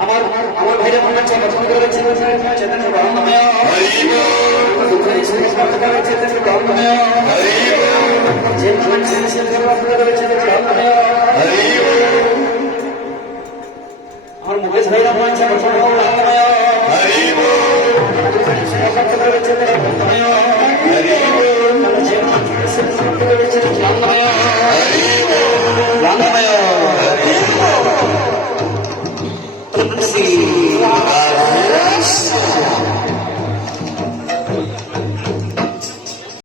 আমার ভাইরা ভগবান গঠন করেছে চেতন ব্রহ্মময় দুঃখের সমস্ত করেছে চেতন ব্রহ্মময় যে মানুষ সৃষ্টি করেছে ব্রহ্মময় আমার মুকেশ ভাইরা ভগবান গঠন ব্রহ্মময় দুঃখের সমস্ত করেছে ব্রহ্মময় যে মানুষ সৃষ্টি করেছে ব্রহ্মময় ব্রহ্মময় See